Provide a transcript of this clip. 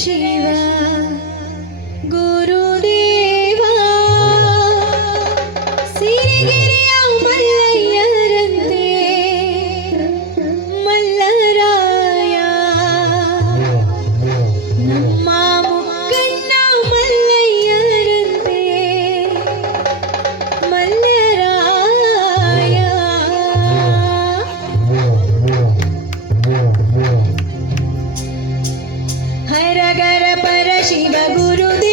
Shiva Guru. Shiva Gurudev